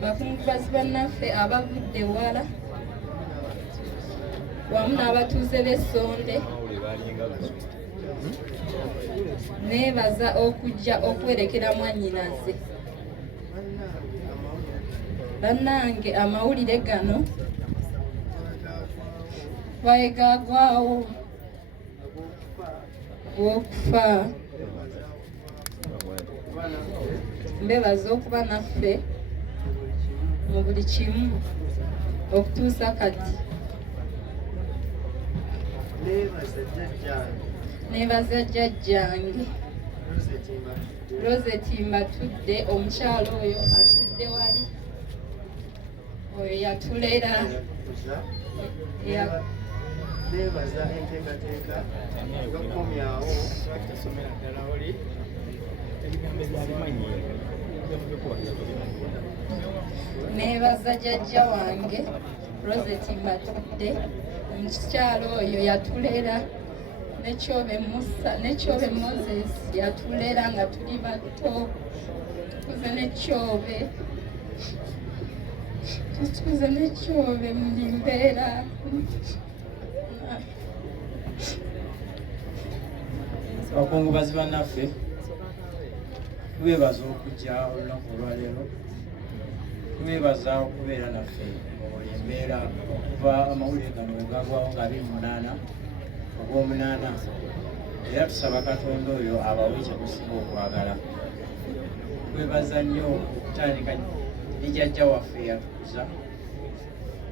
bakungubazi bannaffe abavudde wala wamu n'abatuuze b'essonde neebaza okujja okwerekera mwannyinaze. Bannange, amawulire gano bwegagwawo bw'okufa, mbebaza okuba naffe mu buli kimu okutuusa kati. Neebaza jjajjange Rosette Mbatudde, omukyalo oyo atudde wali, oyo yatulera. Neebaza enteekateeka gakomyawo neebaza jjajja wange Rosette Mbatudde, omukyalo oyo yatulera. Nekyobe Moses yatulera nga tuli bato, tukuze nekyobe muli mbeera. Bakungubazi bannaffe, tubeebaza okujja olunaku olwaleero, tubeebaza okubeera naffe mu buli embeera okuva amawulire gano we gagwawo nga 28 ogw'omunaana. Era tusaba Katonda oyo abawe ekikusinga okwagala. Twebaza nnyo okutandika ne jjajja waffe yatukuza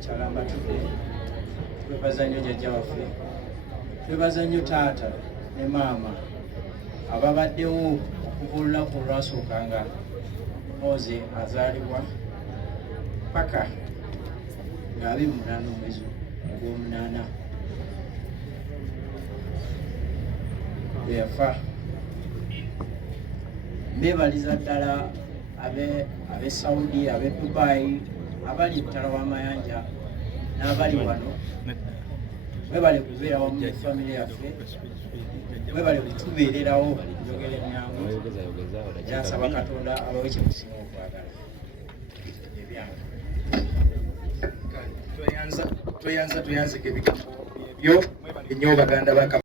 Kyala Mbatudde, twebaza nnyo jjajja waffe, twebaza nnyo taata ne maama ababaddewo okuva olunaku olwasookanga Moze azaalibwa paka nga 28 omwezi ogw'omunaana bwe yafa. Mbeebaliza ddala ab'e Saudi, ab'e Dubai, abali ttala w'amayanja n'abali wano. Mwebale kubeera wamu ne famire yaffe, mwebale kutubeererawo njogera ennyangu. Era nsaba Katonda abawe ekikusinga okwagala. Ebyange tweyanzike ebigambo ebyo ennyo baganda ba